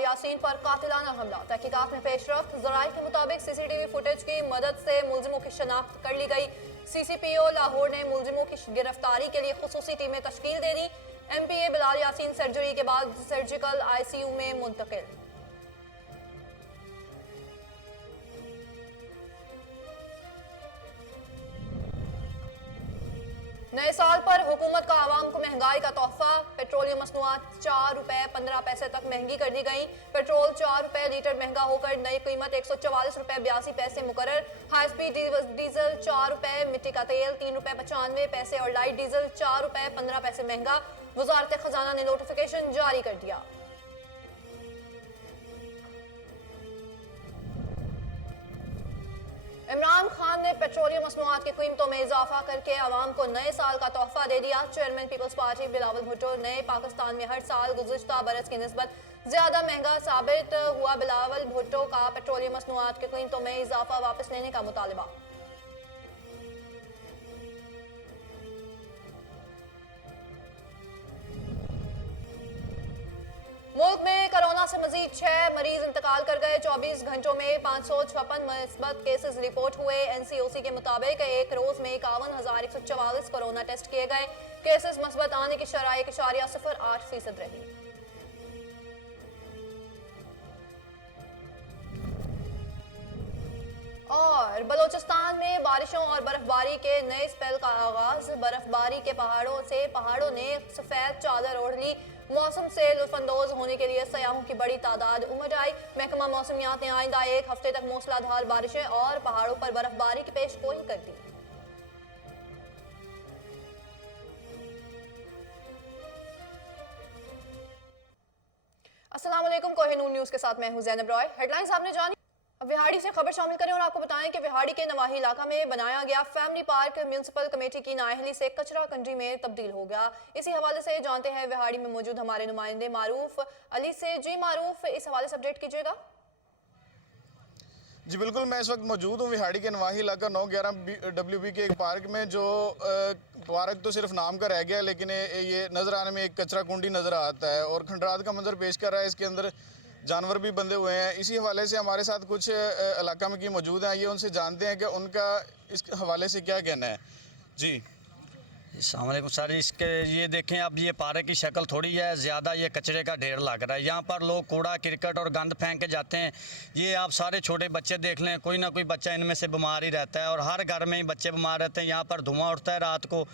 बिलाल यासीन पर कातिलाना हमला। तहकीकात में पेशरफ्त। ज़राए के मुताबिक सीसीटीवी फुटेज की मदद से मुलजिमों की शनाख्त कर ली गई। सीसीपीओ लाहौर ने मुलजिमों की गिरफ्तारी के लिए खुसूसी टीमें तश्कील दे दी। एमपीए बिलाल यासीन सर्जरी के बाद सर्जिकल आईसीयू में मुंतकिल। नए साल पर हुकूमत का आवाम को महंगाई का तोहफा। पेट्रोलियम मसनूआत ₹4.15 तक महंगी कर दी गई। पेट्रोल ₹4 लीटर महंगा होकर नई कीमत ₹144.82 मुकर्रर। हाई स्पीड डीजल ₹4, मिट्टी का तेल ₹3.95 और लाइट डीजल ₹4.15 महंगा। वजारत खजाना ने नोटिफिकेशन जारी कर दिया। इमरान खान ने पेट्रोलियम मसनूआत की कीमतों में इजाफा करके आवाम को नए साल का तोहफा दे दिया। चेयरमैन पीपल्स पार्टी बिलावल भुट्टो नए पाकिस्तान में हर साल गुज़िश्ता बरस की निस्बत ज्यादा महंगा साबित हुआ। बिलावल भुट्टो का पेट्रोलियम मसनूआत की कीमतों में इजाफा वापस लेने का मुतालबा। मुल्क में कोरोना से मजीद 6 मरीज इंतकाल कर गए। 24 घंटों में 556 मुस्बत केसेस रिपोर्ट हुए। एनसीओसी के मुताबिक एक रोज में 51,144 कोरोना टेस्ट किए गए। केसेस मुस्बत आने की शरह 1.08% रही। और बलोचिस्तान में बारिशों और बर्फबारी के नए स्पेल का आगाज। बर्फबारी के पहाड़ों ने सफेद चादर ओढ़ ली। मौसम से लुत्फानंदोज होने के लिए सयाहों की बड़ी तादाद उमड़ आई। महकमा मौसमियात ने आइंदा एक हफ्ते तक मूसलाधार बारिशें और पहाड़ों पर बर्फबारी की पेशगोई कर दी। अस्सलाम वालेकुम, कोहिनूर न्यूज के साथ मैं हूं ज़ैनब रॉय। हेडलाइंस आपने जानी। अब विहाड़ी से खबर शामिल करें और आपको बताएं कि विहाड़ी के नवाही इलाका में बनाया गया फैमिली पार्क म्यूनिसिपल कमेटी की नाअहली से कचरा कंडी में तब्दील हो गया। इसी हवाले से जानते हैं विहाड़ी में मौजूद हमारे नुमाइंदे मारूफ अली से। जी मारूफ, इस हवाले से अपडेट कीजिएगा। जी बिल्कुल, मैं इस वक्त मौजूद हूँ विहाड़ी के नवाही इलाका 911 WB के एक पार्क में, जो पार्क तो सिर्फ नाम का रह गया, लेकिन ये नज़र आने में एक कचरा कुंडी नज़र आता है और खंडरात का मंजर पेश कर रहा है। इसके अंदर जानवर भी बंधे हुए हैं। इसी हवाले से हमारे साथ कुछ इलाका में की मौजूद हैं, ये उनसे जानते हैं कि उनका इस हवाले से क्या कहना है। जी अस्सलाम वालेकुम सर। इसके ये देखें, अब ये पार्क की शक्ल थोड़ी है, ज़्यादा ये कचरे का ढेर लग रहा है। यहाँ पर लोग कूड़ा क्रिकेट और गंद फेंक के जाते हैं। ये आप सारे छोटे बच्चे देख लें, कोई ना कोई बच्चा इनमें से बीमार ही रहता है और हर घर में ही बच्चे बीमार रहते हैं। यहाँ पर धुआं उठता है, रात को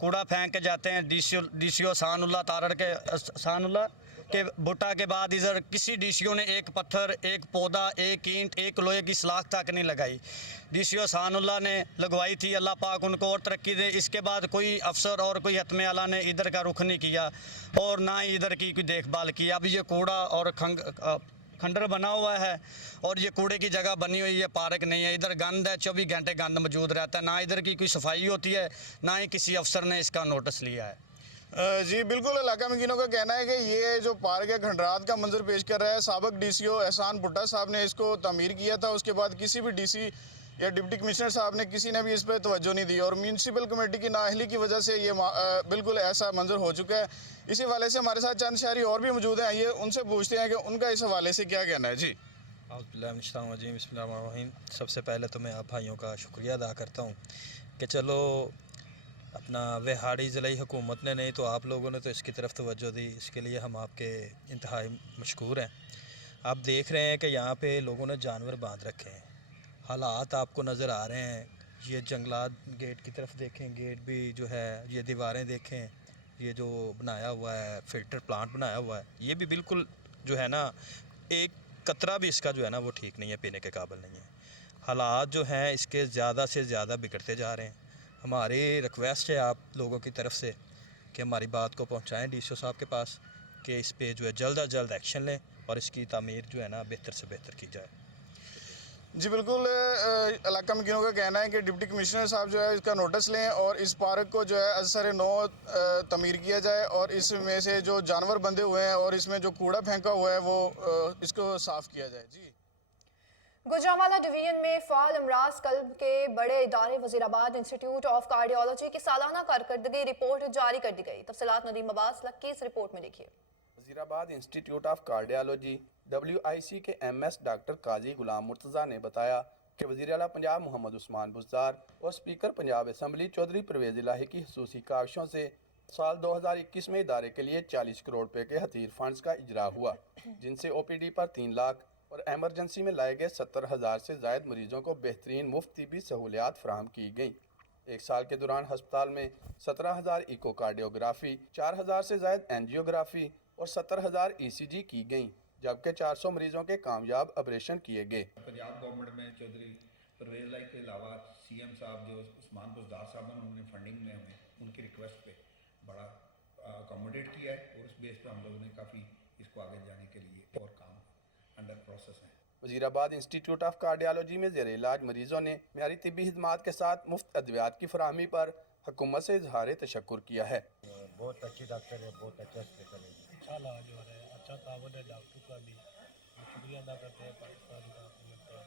कूड़ा फेंक के जाते हैं। डीसीओ सानुल्लाह तारड़ के भुट्टा के बाद इधर किसी डीसीओ ने एक पत्थर, एक पौधा, एक ईंट, एक लोहे की सलाख तक नहीं लगाई। डीसीओ सानुल्लाह ने लगवाई थी, अल्लाह पाक उनको और तरक्की दे। इसके बाद कोई अफसर और कोई हतमे आला ने इधर का रुख नहीं किया और ना ही इधर की कोई देखभाल की। अब ये कूड़ा और खंडर बना हुआ है और ये कूड़े की जगह बनी हुई है, पार्क नहीं है। इधर गंद है, 24 घंटे गंद मौजूद रहता है। ना इधर की कोई सफाई होती है, ना ही किसी अफसर ने इसका नोटिस लिया है। जी बिल्कुल, इलाका मकीनों का कहना है कि ये जो पार्क है खंडरात का मंजर पेश कर रहा है। साबिक डीसीओ एहसान भुट्टा साहब ने इसको तामीर किया था, उसके बाद किसी भी डीसी या डिप्टी कमिश्नर साहब ने किसी ने भी इस पर तवज्जो नहीं दी और म्यूनसिपल कमेटी की नाअहली की वजह से ये बिल्कुल ऐसा मंजर हो चुका है। इसी हवाले से हमारे साथ चंद शहरी और भी मौजूद हैं, ये उनसे पूछते हैं कि उनका इस हवाले से क्या कहना है। जी बिस्मिल्लाहिर्रहमानिर्रहीम। सबसे पहले तो मैं आप भाइयों का शुक्रिया अदा करता हूँ कि चलो अपना विहाड़ी ज़िले हुकूमत ने नहीं तो आप लोगों ने तो इसकी तरफ तवज्जो दी, इसके लिए हम आपके इंतहाई मशकूर हैं। आप देख रहे हैं कि यहाँ पे लोगों ने जानवर बांध रखे हैं, हालात आपको नज़र आ रहे हैं। ये जंगलात गेट की तरफ देखें, गेट भी जो है, ये दीवारें देखें, ये जो बनाया हुआ है फ़िल्टर प्लांट बनाया हुआ है, ये भी बिल्कुल जो है ना, एक कतरा भी इसका जो है ना वो ठीक नहीं है, पीने के काबिल नहीं है। हालात जो हैं इसके ज़्यादा से ज़्यादा बिगड़ते जा रहे हैं। हमारी रिक्वेस्ट है आप लोगों की तरफ से कि हमारी बात को पहुंचाएं डीसीओ साहब के पास कि इस पे जो है जल्द अज जल्द एक्शन लें और इसकी तामीर जो है ना बेहतर से बेहतर की जाए। जी बिल्कुल, इलाका मकीनों का कहना है कि डिप्टी कमिश्नर साहब जो है इसका नोटिस लें और इस पार्क को जो है असर नो तमीर किया जाए और इसमें से जो जानवर बंधे हुए हैं और इसमें जो कूड़ा फेंका हुआ है वो इसको साफ़ किया जाए। जी गुजरांवाला डिवीजन में फ़ाल अमराज कल्ब के बड़े इदारे वज़ीराबाद इंस्टीट्यूट ऑफ कार्डियोलॉजी की सालाना कारकर्दगी रिपोर्ट जारी कर दी गई। तफसीलात नदीम अब्बास लक्की इस रिपोर्ट में देखिए। Wazirabad institute of cardiology WIC کے MS ڈاکٹر قاضی غلام مرتضیٰ نے بتایا کہ وزیر اعلیٰ پنجاب محمد عثمان بزدار اور اسپیکر پنجاب اسمبلی چودھری پرویز الہی کی خصوصی کاوشوں سے سال 2021 میں ادارے کے لیے 40 کروڑ روپے کے حتیر فنڈز کا اجرا ہوا، جن سے OPD پر 3 لاکھ اور ایمرجنسی میں لائے گئے 70,000 سے زائد مریضوں کو بہترین مفت طبی سہولیات فراہم کی گئیں۔ ایک سال کے دوران ہسپتال میں 17,000 ایکو کارڈیوگرافی، 4,000 سے زائد اینجیوگرافی اور 70,000 ECG کی گئیں، جبکہ 400 مریضوں کے کامیاب آپریشن کیے گئے۔ پنجاب گورنمنٹ میں چودھری پرویز الہی کے علاوہ CM صاحب جو عثمان بزدار صاحب ہیں، انہوں نے فنڈنگ میں ہمیں ان کی ریکویسٹ پہ بڑا اکوموڈیٹ کیا ہے، اور اس بیس پہ ہم لوگوں نے کافی اس کو آگے جانے کے لیے اور کام انڈر پروسیس ہیں۔ وزیر آباد انسٹیٹیوٹ آف کارڈیالوجی میں زیر علاج مریضوں نے معیاری طبی خدمات کے ساتھ مفت ادویات کی فراہمی پر حکومت سے اظہار تشکر کیا ہے۔ بہت اچھی ڈاکٹر ہے، بہت اچھا ہاسپٹل ہے، اچھا علاج ہو رہا ہے، اچھا تعاون ہے ڈاکٹر کا بھی، شکریہ ادا کرتے ہیں پاکستان کا حکومت کا،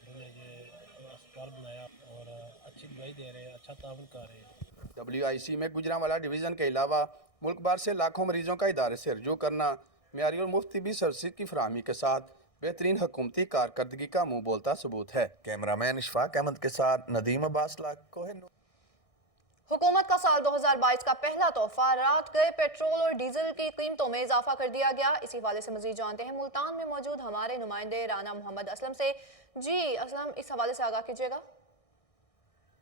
انہوں نے یہ اسپتال بنایا اور اچھی دوائی دے رہے ہیں، اچھا تعاون کر رہے ہیں۔ WIC میں گجرانوالہ ڈویژن کے علاوہ ملک بھر سے لاکھوں مریضوں کا ادارے سے رجوع کرنا، معیاری اور مفت طبی سروسز کی فراہمی کے ساتھ بہترین حکومتی کارکردگی کا منہ بولتا ثبوت ہے۔ کیمرہ مین اشفاق احمد کے ساتھ ندیم عباس کوہن۔ حکومت کا سال 2022 کا پہلا تحفہ رات گئے پیٹرول اور ڈیزل کی قیمتوں میں اضافہ کر دیا گیا۔ اسی حوالے سے مزید جانتے ہیں ملتان میں موجود ہمارے نمائندے رانا محمد اسلم سے۔ جی اسلم، اس حوالے سے آگاہ کیجیے گا۔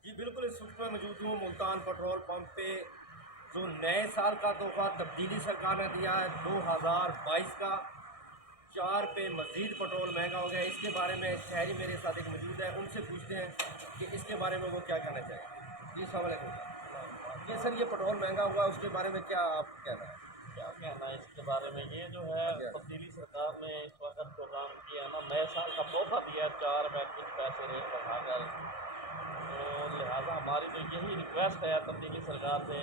جی بالکل، اس وقت میں موجود ہوں ملتان پیٹرول پمپ پہ، جو نئے سال کا تحفہ تبدیلی سرکار نے دیا ہے 2022 کا، 4 پہ مزید پیٹرول مہنگا ہو گیا۔ اس کے بارے میں شہری میرے ساتھ ایک موجود ہے، ان سے پوچھتے ہیں کہ اس کے بارے میں وہ کیا کہنا چاہیں گے۔ جی السلام علیکم۔ جی سر، یہ پیٹرول مہنگا ہوا، اس کے بارے میں کیا آپ کہنا ہے؟ کیا کہنا ہے اس کے بارے میں؟ یہ جو ہے تبدیلی سرکار نے اس وقت جو کام کیا ہے نا، نئے سال کا تحفہ دیا ہے 4 روپے کچھ پیسے ریٹ بڑھا کر، تو لہٰذا ہماری تو یہی ریکویسٹ ہے تبدیلی سرکار سے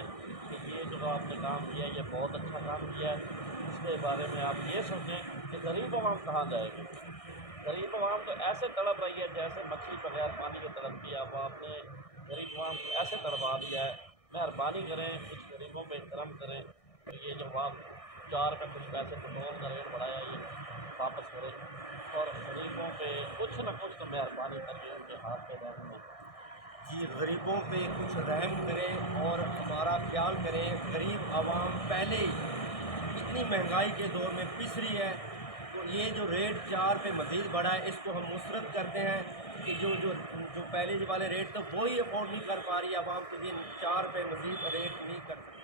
کہ یہ جو آپ نے کام کیا ہے یہ بہت اچھا کام کیا ہے۔ اس کے بارے میں آپ یہ سوچیں کہ غریب عوام کہاں جائے گی؟ غریب عوام تو ایسے تڑپ رہی ہے جیسے مچھلی بغیر پانی کے تڑپتی ہے۔ اب آپ نے غریب عوام کو ایسے تڑپا دیا ہے۔ مہربانی کریں، کچھ غریبوں پہ کرم کریں، اور یہ جو آپ 4 روپے کچھ پیسے پیٹرول کا ریٹ بڑھایا یہ واپس کریں، اور غریبوں پہ کچھ نہ کچھ تو مہربانی کر کے ان کے ہاتھ پہ رحم میں۔ جی غریبوں پہ کچھ رحم کرے اور ہمارا خیال کرے۔ غریب عوام پہلے اتنی مہنگائی کے دور میں پس رہی ہے، تو یہ جو ریٹ 4 پہ مزید بڑھا ہے اس کو ہم مسترد کرتے ہیں کہ جو پہلے والے ریٹ تو وہی افورڈ نہیں کر پا رہی عوام، تو یہ 4 پہ مزید ریٹ نہیں کر سکتے۔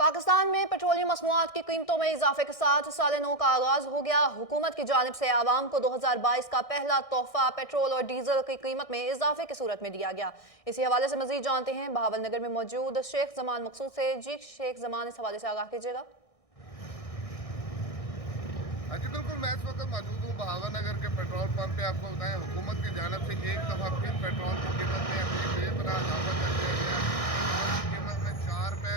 پاکستان میں پیٹرولیم مصنوعات کی قیمتوں میں اضافے کے ساتھ سال نو کا آغاز ہو گیا۔ حکومت کی جانب سے عوام کو 2022 کا پہلا تحفہ پیٹرول اور ڈیزل کی قیمت میں اضافے کی صورت میں دیا گیا۔ اسی حوالے سے مزید جانتے ہیں بہاول نگر میں موجود شیخ زمان مقصود سے۔ جی شیخ زمان، اس حوالے سے آگاہ کیجیے گا۔ جی بالکل، میں اس وقت موجود ہوں بہاول نگر کے پیٹرول پمپ پہ۔ آپ کو بتائیں حکومت کی جانب سے ایک دفعہ پھر پیٹرول کی قیمت میں بے پناہ اضافہ کر دیا گیا ہے۔ قیمت میں 4 روپے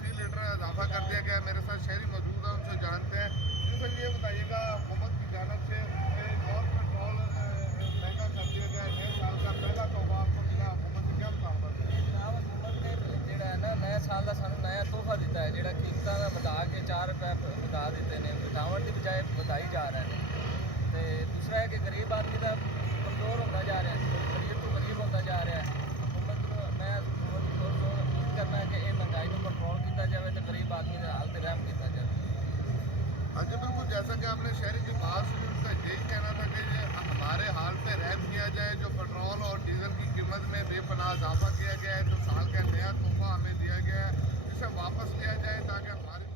فی لیٹر اضافہ کر دیا گیا ہے۔ میرے ساتھ شہری موجود ہیں، ان سے جانتے ہیں۔ جی سر، یہ بتائیے گا حکومت کی جانب سے ایک اور پیٹرول مہنگا کر دیا گیا ہے، نئے سال کا پہلا تحفہ آپ کو ملا، حکومت سے کیا مطالبہ ہے؟ جناب حکومت نے جڑا ہے نا نئے سال کا سانوں نیا تحفہ دیتا ہے، جڑا قیمتاں بتا کے 4 روپے بتا دیتے ہیں، بتاون کی بجائے بتائی جا رہے ہیں۔ تے دوسرا ہے کہ غریب آدمی کا کمزور ہوتا جا رہا ہے، غریب تو غریب ہوتا جا رہا ہے۔ حکومت کو میں امید کرنا ہے کہ یہ مہنگائی کو کنٹرول کیا جائے تو غریب آدمی کے حال پہ رحم کیا جائے۔ ہاں جی بالکل، جیسا کہ آپ نے شہری کی بات سنی، ان کا یہی کہنا تھا کہ ہمارے حال پہ رحم کیا جائے۔ جو پیٹرول اور ڈیزل کی قیمت میں بے پناہ اضافہ کیا گیا ہے، جو سال کا نیا تحفہ ہمیں دیا گیا ہے، اسے واپس لیا جائے تاکہ ہماری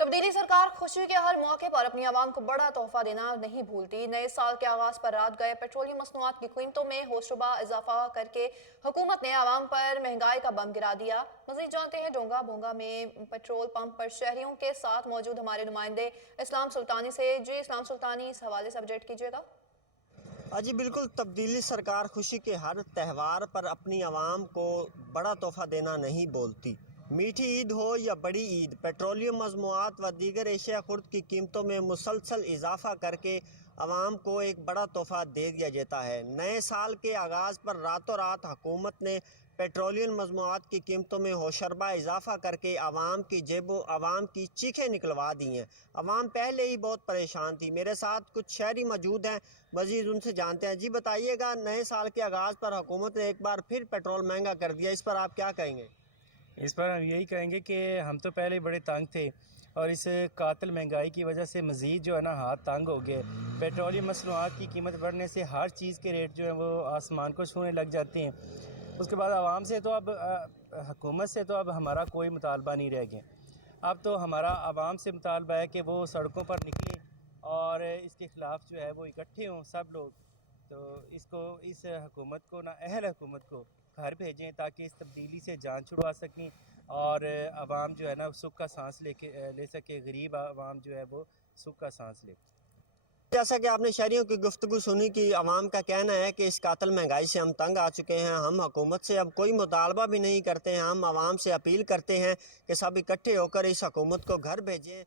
تبدیلی سرکار خوشی کے ہر موقع پر اپنی عوام کو بڑا تحفہ دینا نہیں بھولتی۔ نئے سال کے آغاز پر رات گئے پیٹرولیم مصنوعات کی قیمتوں میں ہوشربا اضافہ کر کے حکومت نے عوام پر مہنگائی کا بم گرا دیا۔ مزید جانتے ہیں ڈونگا بونگا میں پیٹرول پمپ پر شہریوں کے ساتھ موجود ہمارے نمائندے اسلام سلطانی سے۔ جی اسلام سلطانی، اس حوالے سے اپڈیٹ کیجیے گا۔ جی بالکل، تبدیلی سرکار خوشی کے ہر تہوار پر اپنی عوام کو بڑا تحفہ دینا نہیں بولتی۔ میٹھی عید ہو یا بڑی عید، پیٹرولیم مصنوعات و دیگر اشیاء خرد کی قیمتوں میں مسلسل اضافہ کر کے عوام کو ایک بڑا تحفہ دے دیا جاتا ہے۔ نئے سال کے آغاز پر راتوں رات حکومت نے पेट्रोलियम मजमूआत की कीमतों में होशरबा इजाफा करके आवाम की जेबों आवाम की चीखें निकलवा दी हैं। आवाम पहले ही बहुत परेशान थी। मेरे साथ कुछ शहरी मौजूद हैं, मजीद उनसे जानते हैं। जी बताइएगा, नए साल के आगाज़ पर हुकूमत ने एक बार फिर पेट्रोल महंगा कर दिया, इस पर आप क्या कहेंगे? इस पर हम यही कहेंगे कि हम तो पहले ही बड़े तंग थे और इस कातिल महंगाई की वजह से मज़ीद जो है ना हाथ तंग हो गए। पेट्रोलियम मसनूआत की कीमत बढ़ने से हर चीज़ के रेट जो है वो आसमान को छूने लग जाते हैं। उसके बाद आवाम से तो अब हुकूमत से तो अब हमारा कोई मुतालबा नहीं रह गया। अब तो हमारा आवाम से मुतालबा है कि वो सड़कों पर निकलें और इसके ख़िलाफ़ जो है वो इकट्ठे हों सब लोग। तो इस हुकूमत को ना अहल हुकूमत को घर भेजें ताकि इस तब्दीली से जान छुड़वा सकें और आवाम जो है ना सुख का सांस ले सके, गरीब आवाम जो है वो सुख का सांस ले। जैसा कि आपने शहरियों की गुफ्तगू सुनी कि आवाम का कहना है कि इस कातिल महंगाई से हम तंग आ चुके हैं, हम हुकूमत से अब कोई मुतालबा भी नहीं करते हैं, हम आवाम से अपील करते हैं कि सब इकट्ठे होकर इस हुकूमत को घर भेजें।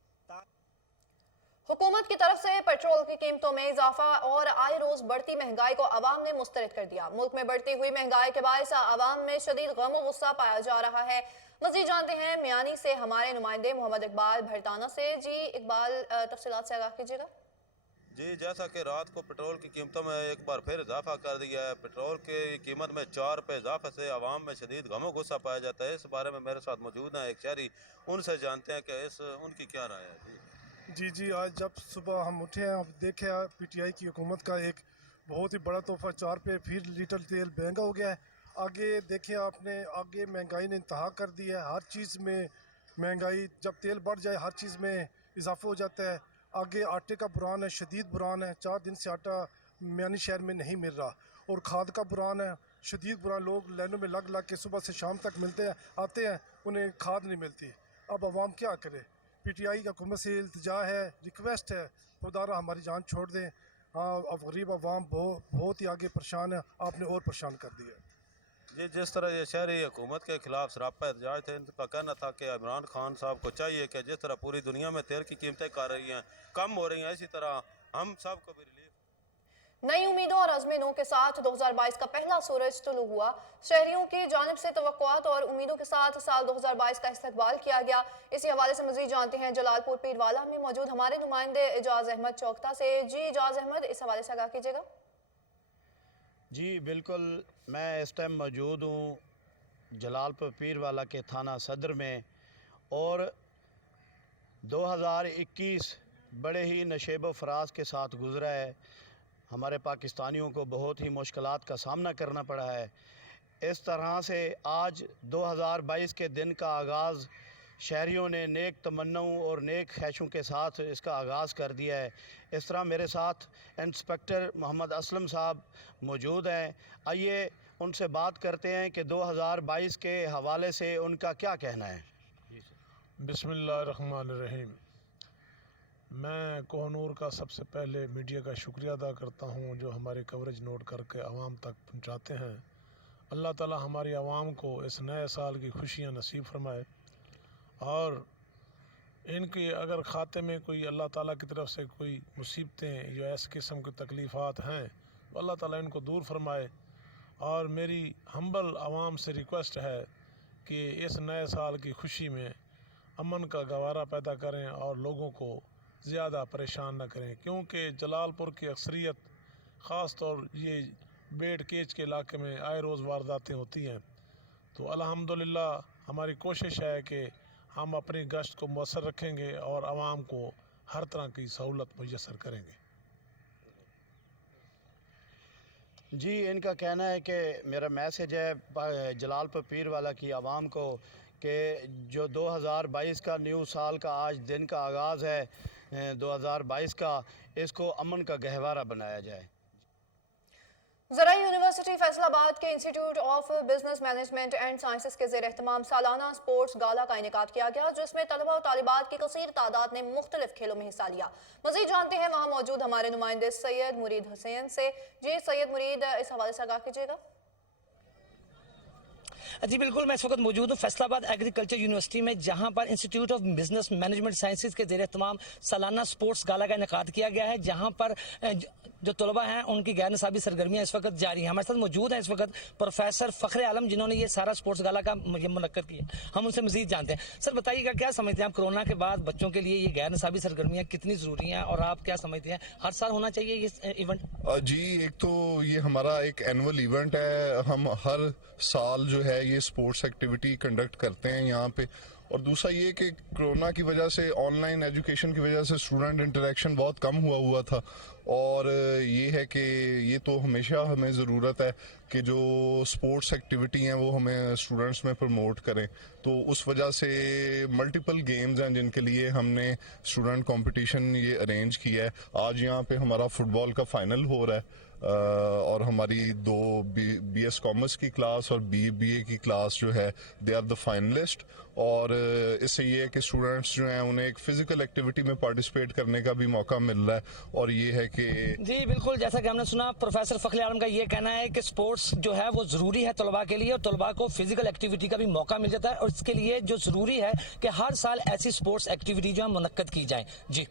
हुकूमत की तरफ से पेट्रोल की कीमतों में इजाफा और आए रोज बढ़ती महंगाई को आवाम ने मुस्तरद कर दिया। मुल्क में बढ़ती हुई महंगाई के बायस आवाम में शदीद गम और गुस्सा पाया जा रहा है। मज़ीद जानते हैं मियानी से हमारे नुमाइंदे मोहम्मद इकबाल भरताना से। जी इकबाल, तफसीलात से आगाह कीजिएगा। जी, जैसा कि रात को पेट्रोल की कीमतों में एक बार फिर इजाफा कर दिया है। पेट्रोल की कीमत में 4 रुपये इजाफे से आवाम में शदीद गम और गुस्सा पाया जाता है। इस बारे में मेरे साथ मौजूद हैं एक शहरी, उनसे जानते हैं कि उनकी क्या राय है। जी, आज जब सुबह हम उठे हैं, अब देखे PTI की हुकूमत का एक बहुत ही बड़ा तोहफा, 4 रुपये फिर लीटर तेल महंगा हो गया है। आगे देखें आपने, आगे महंगाई ने इंतहा कर दी है। हर चीज़ में महंगाई, जब तेल बढ़ जाए हर चीज़ में इजाफा हो जाता है। आगे आटे का बुरान है, शदीद बुरान है। 4 दिन से आटा मियानी शहर में नहीं मिल रहा। और खाद का बुरान है, शदीद बुरान। लोग लाइनों में लग के सुबह से शाम तक आते हैं, उन्हें खाद नहीं मिलती। अब आवाम क्या करे? PTI की हुकूमत से इल्तिजा है, रिक्वेस्ट है, खुदारा हमारी जान छोड़ दें। हाँ, अब गरीब आवाम बहुत ही आगे परेशान है, आपने और परेशान कर दिया। जी, जिस तरह ये शहरी हुकूमत के खिलाफ सरापा एहतजाज थे, इनका कहना था कि इमरान खान साहब को चाहिए कि जिस तरह पूरी दुनिया में तेल की कीमतें कर रही हैं, कम हो रही हैं, इसी तरह हम सब को भी रिलीफ। नई उम्मीदों और अज़्म के साथ 2022 का पहला सूरज तुलू हुआ। शहरियों की जानिब से तवक्कुआत और उम्मीदों के साथ साल 2022 का इस्तकबाल किया गया। इसी हवाले से मज़ीद जानते हैं जलालपुर पीरवाला में मौजूद हमारे नुमाइंदे एजाज अहमद चौकता से। जी एजाज अहमद, इस हवाले से आगाह कीजिएगा। जी बिल्कुल, मैं इस टाइम मौजूद हूँ जलालपुर पीरवाला के थाना सदर में और 2021 बड़े ही नशेब व फराज के साथ गुजरा है। हमारे पाकिस्तानियों को बहुत ही मुश्किलात का सामना करना पड़ा है। इस तरह से आज 2022 के दिन का आगाज़ शहरियों ने नेक तमन्नाओं और नेक ख्वाहिशों के साथ इसका आगाज़ कर दिया है। इस तरह मेरे साथ इंस्पेक्टर मोहम्मद असलम साहब मौजूद हैं। आइए उनसे बात करते हैं कि 2022 के हवाले से उनका क्या कहना है। बिस्मिल्लाहिर्रहमानिर्रहीम। मैं कोहनूर का सबसे पहले मीडिया का शुक्रिया अदा करता हूँ जो हमारी कवरेज नोट करके आवाम तक पहुँचाते हैं। अल्लाह ताला हमारी आवाम को इस नए साल की खुशियाँ नसीब फरमाए और इनकी अगर खाते में कोई अल्लाह ताला की तरफ से कोई मुसीबतें या इस किस्म की तकलीफ़ात हैं तो अल्लाह ताला इनको दूर फरमाए। और मेरी हम्बल आवाम से रिक्वेस्ट है कि इस नए साल की खुशी में अमन का गवारा पैदा करें और लोगों को ज़्यादा परेशान न करें, क्योंकि जलालपुर की अक्सरियत ख़ास तौर ये बेड केज के इलाके में आए रोज़ वारदातें होती हैं। तो अल्हम्दुलिल्लाह हमारी कोशिश है कि हम अपनी गश्त को मौसर रखेंगे और आवाम को हर तरह की सहूलत मुयस्सर करेंगे। जी, इनका कहना है कि मेरा मैसेज है जलालपुर पीरवाला की आवाम को कि जो 2022 का न्यू साल का आज दिन का आगाज़ है 2022 का, इसको अमन का गहवारा बनाया जाए। ज़राई यूनिवर्सिटी फैसलाबाद के institute of business management and sciences के ज़ेर एहतमाम सालाना स्पोर्ट्स गाला का इनेकाद किया गया, जिसमें तलबा और तालिबात की कसीर तादाद ने मुख्तलिफ खेलों में हिस्सा लिया। मज़ीद जानते हैं वहाँ मौजूद हमारे नुमाइंदे सैयद मुरीद हुसैन से। जी सैयद मुरीद, इस हवाले से आगाह कीजिएगा। जी बिल्कुल, मैं इस वक्त मौजूद हूँ फैसलाबाद एग्रीकल्चर यूनिवर्सिटी में, जहाँ पर institute of business management sciences के ज़ेर एहतमाम सालाना स्पोर्ट्स गाला का इनेकाद किया गया है, जहाँ पर जो तलबा हैं उनकी गैर निसाबी सरगर्मियाँ इस वक्त जारी हैं। हमारे साथ मौजूद हैं इस वक्त प्रोफेसर फ़ख्र आलम, जिन्होंने ये सारा स्पोर्ट्स गाला का मुनक्कद किया। हम उनसे मज़ीद जानते हैं। सर बताइएगा, क्या समझते हैं आप कोरोना के बाद बच्चों के लिए ये गैर निसाबी सरगर्मियाँ कितनी ज़रूरी हैं, और आप क्या समझते हैं हर साल होना चाहिए ये इवेंट? जी, एक तो ये हमारा एक एनुअल इवेंट है, हम हर साल जो है ये स्पोर्ट्स एक्टिविटी कंडक्ट करते हैं यहाँ पे। और दूसरा ये कि कोरोना की वजह से, ऑनलाइन एजुकेशन की वजह से स्टूडेंट इंटरेक्शन बहुत कम हुआ था, और ये है कि ये तो हमेशा हमें ज़रूरत है कि जो स्पोर्ट्स एक्टिविटी हैं वो हमें स्टूडेंट्स में प्रमोट करें। तो उस वजह से मल्टीपल गेम्स हैं जिनके लिए हमने स्टूडेंट कंपटीशन ये अरेंज किया है। आज यहाँ पे हमारा फुटबॉल का फाइनल हो रहा है, और हमारी 2 BS कॉमर्स की क्लास और BA की क्लास जो है दे आर द फाइनलिस्ट। और इससे ये है कि स्टूडेंट्स जो हैं उन्हें एक फिजिकल एक्टिविटी में पार्टिसिपेट करने का भी मौका मिल रहा है। और ये है कि जी बिल्कुल, जैसा कि हमने सुना प्रोफेसर फ़ख्र आलम का ये कहना है कि स्पोर्ट्स जो है वो ज़रूरी है तलबा के लिए, और तलबा को फिजिकल एक्टिविटी का भी मौका मिल जाता है, और इसके लिए जो ज़रूरी है कि हर साल ऐसी स्पोर्ट्स एक्टिविटी जो है मुनक्कद की जाए। जी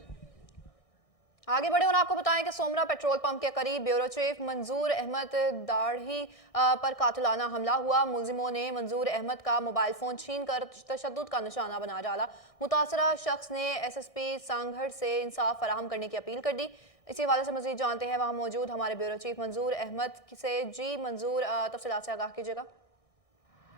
आगे बढ़े और आपको बताएं कि सोमरा पेट्रोल पंप के करीब ब्यूरो चीफ मंजूर अहमद दाढ़ी पर कातिलाना हमला हुआ। मुलजिमों ने मंजूर अहमद का मोबाइल फोन छीन कर तशद्दुद का निशाना बना डाला। मुतासरा शख्स ने SSP सांगढ़ से इंसाफ फराहम करने की अपील कर दी। इसी हवाले से मजीद जानते हैं वहाँ मौजूद हमारे ब्यूरो चीफ मंजूर अहमद से। जी मंजूर, तफसीलात से आगाह कीजिएगा।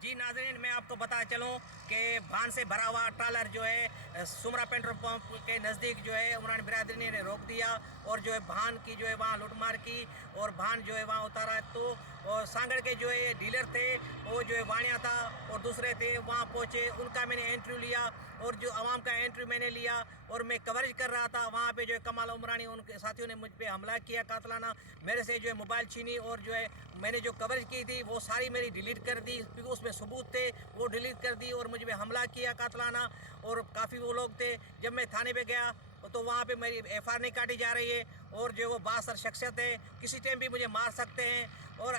जी नाज़रीन, मैं आपको बता चलूं कि भान से भरा हुआ ट्रालर जो है सुमरा पेट्रोल पंप के नज़दीक जो है उमरानी बिरादरी ने रोक दिया, और जो है भान की जो है वहाँ लूटमार की, और भान जो है वहाँ उतारा। तो और सांगड़ के जो है डीलर थे वो जो है वाणिया था और दूसरे थे, वहाँ पहुँचे, उनका मैंने इंटरव्यू लिया, और जो आवाम का इंटरव्यू मैंने लिया, और मैं कवरेज कर रहा था। वहाँ पे जो है कमाल उमरानी उनके साथियों ने मुझ पे हमला किया कातलाना, मेरे से जो है मोबाइल छीनी, और जो है मैंने जो कवरेज की थी वो सारी मेरी डिलीट कर दी, क्योंकि उसमें सबूत थे, वो डिलीट कर दी, और मुझ पे हमला किया कातलाना, और काफ़ी वो लोग थे। जब मैं थाने पे गया तो वहाँ पे मेरी FIR नहीं काटी जा रही है, और जो वो बासर शख्सियत है, किसी टाइम भी मुझे मार सकते हैं। और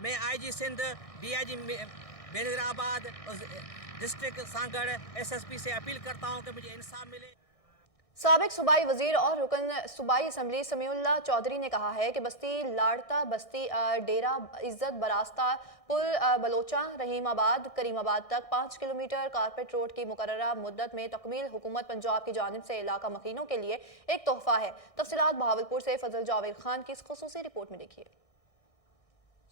मैं IG Sindh, DIG Benazirabad, district Sanghar SSP से अपील करता हूँ कि मुझे इंसाफ मिले। साबिक सूबाई वजीर और रुकन सूबाई असम्बली समीउल्लाह चौधरी ने कहा है कि बस्ती लाड़ता, बस्ती डेरा इज्जत, बरास्ता पुल बलोचा, रहीमाबाद, करीमाबाद तक 5 किलोमीटर कारपेट रोड की मुकर्ररा मुद्दत में तकमील हुकूमत पंजाब की जानिब से इलाका मकीनों के लिए एक तोहफा है। तफसीलात बहावलपुर से फजल जावेद खान की इस खुसूसी रिपोर्ट में देखिए।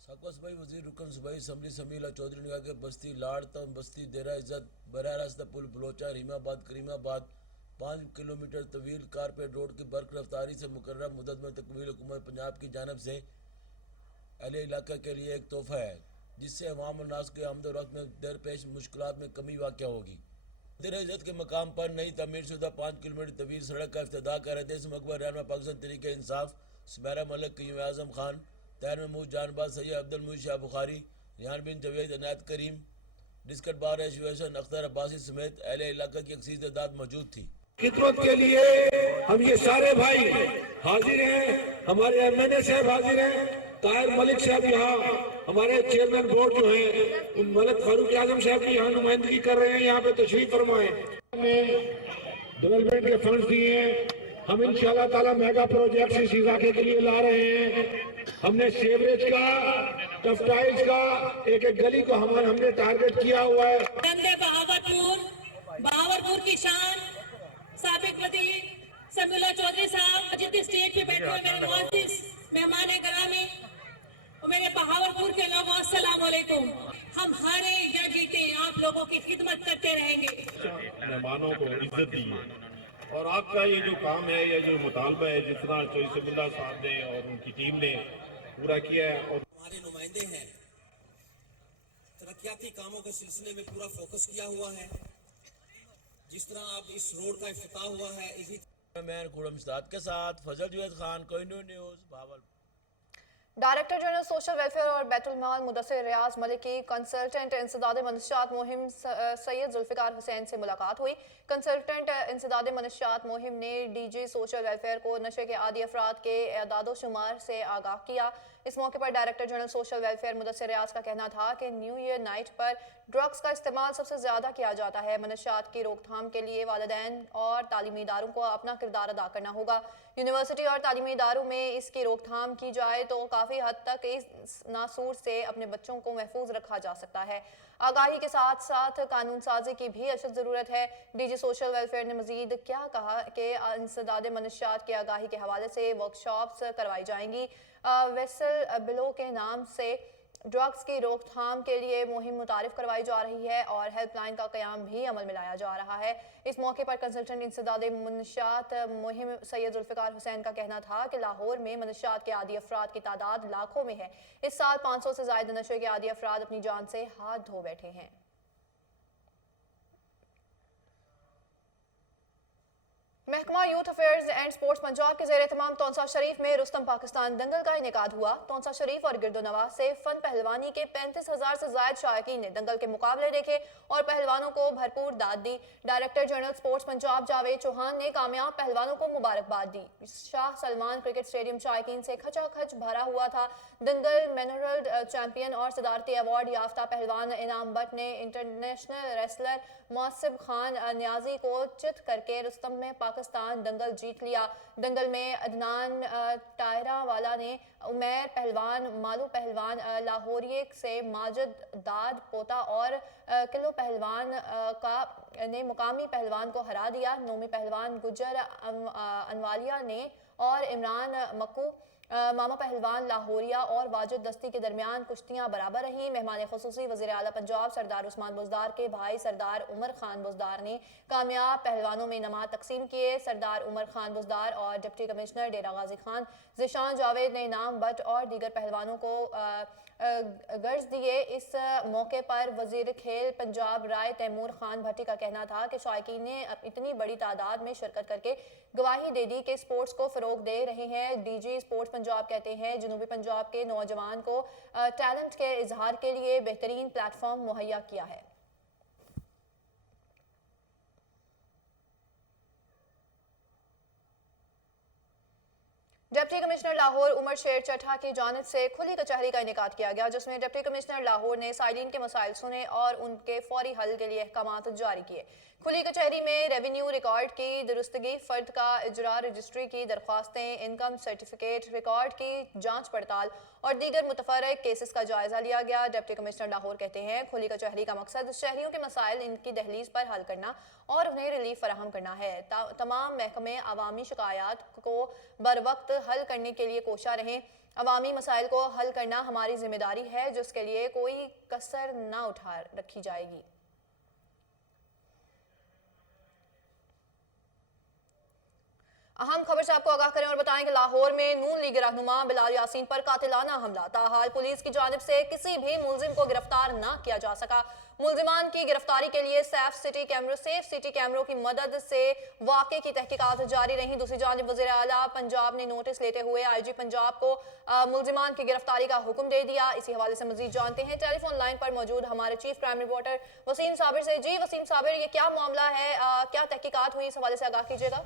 साबका सूबाई वजीर रुकन सूबाई असम्बली समीउल्लाह चौधरी ने कहा कि बस्ती लाड़ता, बस्ती डेरा इज्जत, बराह रास्ता पुल बलोचा, रहीमाबाद, करीमाबाद 5 किलोमीटर तवील कारपेट रोड की बर्क रफ्तारी से मुकर्रर मुद्दत में तकमील हुकूमत पंजाब की जानब से अहले इलाका के लिए एक तोहफा है, जिससे अवाम और नास के आमद वक्त में दरपेश मुश्किलात में कमी वाक़या होगी। डेरा इज्जत के मकाम पर नई तमीर शुदा 5 किलोमीटर तवील सड़क का इफ्तिताह कर रहे थे। इस मौके पर रहनुमा पाकिस्तान तहरीक इंसाफ, सुमेरा मलिक, क़य्यूम आज़म खान, तैर महमूद, जानबाज, सैयद अब्दुल मुईद, शाह बुखारी, रिहान बिन जवेद, इनायत करीम, डिस्कट बार एसोसिएशन, अख्तर अब्बासी समेत अहले इलाका की अक्सर तादाद मौजूद थी। खिदमत के लिए हम ये सारे भाई हाजिर हैं, हमारे MNA साहब हाजिर हैं, ताहिर मलिक साहब यहाँ हमारे चेयरमैन बोर्ड जो हैं, उन मलिक फारूक आजम साहब की यहाँ नुमाइंदगी कर रहे हैं, यहाँ पे तशरीफ फरमाएं। डेवलपमेंट के फंड्स दिए हैं, हम इंशाल्लाह ताला मेगा प्रोजेक्ट इस इलाके के लिए ला रहे हैं। हमने सीवरेज का, टफटाइल्स का, एक गली को हमने टारगेट किया हुआ है। बहावलपुर की शान साबिक वजीर समीउल्लाह चौधरी साहब जितने स्टेज पे बैठे हुए मेरे मुअज़्ज़िज़ मेहमान गिरामी और मेरे बहावलपुर के लोगों, अस्सलाम वालेकुम। हम हर एक जगह जीते आप लोगों की खिदमत करते रहेंगे। मेहमानों को इज्जत दी, और आपका ये जो काम है, ये जो मुतालबा है, जितना समीउल्लाह साहब ने और उनकी टीम ने पूरा किया है, और हमारे नुमाइंदे हैं, तरक्याती कामों के सिलसिले में पूरा फोकस किया हुआ है। जिस तरह आप इस रोड का इफ्तिताह हुआ है, इसी मैं खुरम इस्ताद के साथ Fazal Javed Khan, Kohinoor news, Bahawalpur. Director general social welfare और बैतुल माल मुदस्सिर रियाज मलिक की कंसल्टेंट इंसदाद मनशियात मुहिम सैयद जुल्फ़िकार हुसैन से मुलाकात हुई। कंसल्टेंट इंसदाद मनशियात मुहिम ने DG सोशल वेलफेयर को नशे के आदी अफराद के एदाद शुमार से आगाह किया। इस मौके पर director general social welfare Mudassir Riaz का कहना था कि न्यू ईयर नाइट पर ड्रग्स का इस्तेमाल सबसे ज़्यादा किया जाता है। मनशियात की रोकथाम के लिए वालिदैन और तालीमी इदारों को अपना किरदार अदा करना होगा। यूनिवर्सिटी और तालीमी इदारों में इसकी रोकथाम की जाए तो काफ़ी हद तक इस नासूर से अपने बच्चों को महफूज रखा जा सकता है। आगाही के साथ साथ कानून साजी की भी अशद ज़रूरत है। डीजी सोशल वेलफेयर ने मजीद क्या कहा कि इंसदाद मनशियात की आगाही के हवाले से वर्कशॉप्स करवाई जाएंगी। वेसल बिलो के नाम से ड्रग्स की रोकथाम के लिए मुहिम मुतारिफ करवाई जा रही है और हेल्पलाइन का क़याम भी अमल में लाया जा रहा है। इस मौके पर कंसल्टेंट इंसदाद मनशियात मुहिम सैयद जुल्फ़िकार हुसैन का कहना था कि लाहौर में मनशियात के आदी अफराद की तादाद लाखों में है। इस साल 500 से ज़ायद नशे के आदी अफराद अपनी जान से हाथ धो बैठे हैं। महकमा youth affairs and sports Punjab के ज़ेर एहतमाम तौंसा शरीफ में रुस्तम पाकिस्तान दंगल का इनेकाद हुआ। तौंसा शरीफ और गिरदोनवा से फन पहलवानी के 35,000 से ज़ायद शायकीन ने दंगल के मुकाबले देखे और पहलवानों को भरपूर दाद दी। Director general sports Punjab Javed Chauhan ने कामयाब पहलवानों को मुबारकबाद दी। शाह सलमान क्रिकेट स्टेडियम शायकीन से खचाखच भरा हुआ था। दंगल मिनरल चैंपियन और सदारती अवार्ड याफ्ता पहलवान इनाम बट ने इंटरनेशनल रेसलर मौसिब खान न्याजी को चित करके रुस्तम में पाकिस्तान दंगल जीत लिया। दंगल में अदनान टायरा वाला ने उमैर पहलवान, मालू पहलवान लाहौरिये से माजिद दाद पोता और किलो पहलवान ने मुकामी पहलवान को हरा दिया। नोमी पहलवान गुजर अनवालिया ने और इमरान मक्कू मामा पहलवान लाहौरिया और वाजिद दस्ती के दरमियान कुश्तियां बराबर रहीं। मेहमान खुसूसी वज़ीर आला पंजाब सरदार उस्मान बुज़दार के भाई सरदार उमर खान बुज़दार ने कामयाब पहलवानों में इनामात तकसीम किए। सरदार उमर खान बुज़दार और डिप्टी कमिश्नर डेरा गाजी खान ज़िशान जावेद ने इनाम बट और दीगर पहलवानों को गर्ज दिए। इस मौके पर वज़ीर खेल पंजाब राय तैमूर खान भट्टी का कहना था कि शायकीन ने इतनी बड़ी तादाद में शिरकत करके गवाही दे दी कि स्पोर्ट्स को फ़रोग दे रहे हैं। डीजी स्पोर्ट्स पंजाब कहते हैं जनूबी पंजाब के नौजवान को टैलेंट के इजहार के लिए बेहतरीन प्लेटफॉर्म मुहैया किया है। डिप्टी कमिश्नर लाहौर उमर शेर चट्ठा की जानिब से खुली कचहरी का इनेकाद किया गया, जिसमें डिप्टी कमिश्नर लाहौर ने साइलिन के मसाइल सुने और उनके फौरी हल के लिए अहकामात जारी किए। खुली कचहरी में रेवेन्यू रिकॉर्ड की दुरुस्तगी, फर्द का इजरा, रजिस्ट्री की दरख्वास्तें, इनकम सर्टिफिकेट, रिकॉर्ड की जांच पड़ताल और दीगर मुतफरक केसेस का जायजा लिया गया। डिप्टी कमिश्नर लाहौर कहते हैं खुली कचहरी का मकसद शहरियों के मसाइल इनकी दहलीज पर हल करना और उन्हें रिलीफ फराहम करना है। तमाम महकमे अवामी शिकायत को बर वक्त हल करने के लिए कोशा रहें। अवामी मसाइल को हल करना हमारी जिम्मेदारी है, जिसके लिए कोई कसर न उठा रखी जाएगी। अहम खबर से आपको आगाह करें और बताएं कि लाहौर में नून लीग रहनुमा बिलाल यासीन पर कातिलाना हमला। ताहाल पुलिस की जानिब से किसी भी मुलजिम को गिरफ्तार न किया जा सका। मुलजिमान की गिरफ्तारी के लिए सेफ सिटी कैमरों की मदद से वाक़े की तहकीकात जारी रही। दूसरी जानिब वज़ीर आला पंजाब ने नोटिस लेते हुए IG पंजाब को मुलजिमान की गिरफ्तारी का हुक्म दे दिया। इसी हवाले से मजीद जानते हैं टेलीफोन लाइन पर मौजूद हमारे chief crime reporter Waseem Sabir से। जी वसीम साबिर, ये क्या मामला है, क्या तहकीकात हुई, इस हवाले से आगाह कीजिएगा।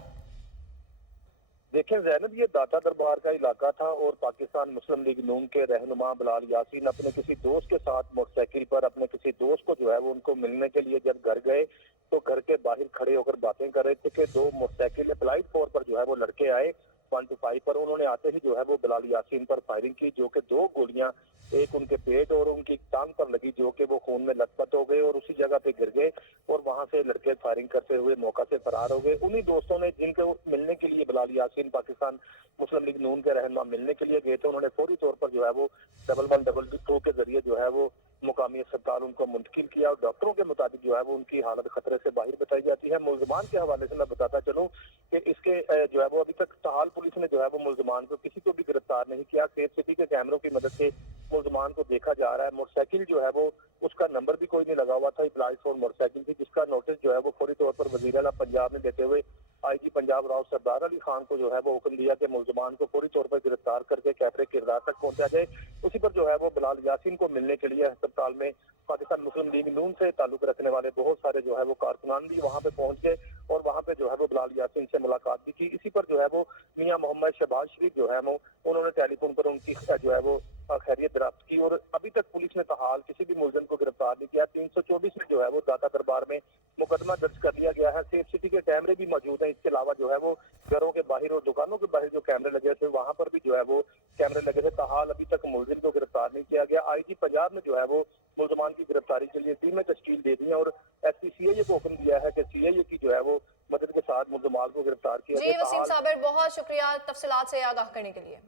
देखें ज़ैनब, ये दाता दरबार का इलाका था और पाकिस्तान मुस्लिम लीग नून के रहनुमा बिलाल यासीन अपने किसी दोस्त के साथ मोटरसाइकिल पर अपने किसी दोस्त को जो है वो उनको मिलने के लिए जब घर गए तो घर के बाहर खड़े होकर बातें कर रहे थे कि दो मोटरसाइकिल अप्लाइड 4 पर जो है वो लड़के आए 125 पर। उन्होंने आते ही जो है वो बिलाल यासीन पर फायरिंग की, जो कि 2 गोलियां एक उनके पेट और उनकी टांग पर लगी, जो कि वो खून में लथपथ हो गए और उसी जगह पे गिर गए और वहां से लड़के फायरिंग करते हुए मौका से फरार हो गए। उन्हीं दोस्तों ने जिनको मिलने के लिए बिलाल यासीन पाकिस्तान मुस्लिम लीग नून के रहनुमा मिलने के लिए गए थे, उन्होंने फौरी तौर पर जो है वो 1112 के जरिए जो है वो मुकामी अस्पताल उनको मुंतकिल किया और डॉक्टरों के मुताबिक जो है वो उनकी हालत खतरे से बाहर बताई जाती है। मुलजमान के हवाले से मैं बताता चलूं कि इसके जो है वो अभी तक ताहाल पुलिस ने जो है वो मुलजमान को किसी को भी गिरफ्तार नहीं किया। सेफ सिटी के कैमरों की मदद से मुलजमान को देखा जा रहा है। मोटरसाइकिल जो है वो उसका नंबर भी कोई नहीं लगा हुआ था, अप्लाइड 4 मोटरसाइकिल थी, जिसका नोटिस जो है वो फौरी तौर पर वज़ीर आला पंजाब ने देते हुए IG पंजाब राव सरदार अली खान को जो है वो हुक्म दिया कि मुलजमान को फौरी तौर पर गिरफ्तार करके कैफरे किरदार तक पहुंचा जाए। उसी पर जो है वो बिलाल यासीन को मिलने के लिए अस्पताल में पाकिस्तान मुस्लिम लीग नून से ताल्लुक रखने वाले बहुत सारे जो है वो कारकुनान भी वहाँ पे पहुंच गए और वहाँ पे पे जो है वो बिलाल यासीन से मुलाकात भी की। इसी पर जो है वो मियां मोहम्मद शहबाज शरीफ जो है वो उन्होंने टेलीफोन पर उनकी जो है वो खैरियत दराफ्त की और अभी तक पुलिस ने ताहाल किसी भी मुलजिम को गिरफ्तार नहीं किया। 324 में जो है वो दाता दरबार में मुकदमा दर्ज कर लिया गया है। सेफ सिटी के कैमरे भी मौजूद हैं। इसके अलावा जो है वो घरों के बाहर और दुकानों के बाहर जो कैमरे लगे थे वहां पर भी जो है वो कैमरे लगे थे। ताहाल अभी तक मुलजिम को गिरफ्तार नहीं किया गया। IG पंजाब ने जो है वो मुलजमान की गिरफ्तारी के लिए टीमें तश्कील दे दी है और SP CIA को हुक्म दिया है कि CIA की जो है वो मदद के साथ मुलजमान को गिरफ्तार किया जी वसीम साबिर, बहुत शुक्रिया तफसीलात से आगाह करने के लिए।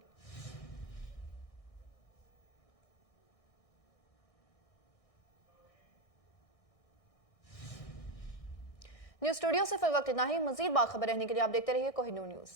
न्यूज़ स्टूडियो से फिर वक्त इतना ही। मजीद बाखबर रहने के लिए आप देखते रहिए कोहिनूर न्यूज़।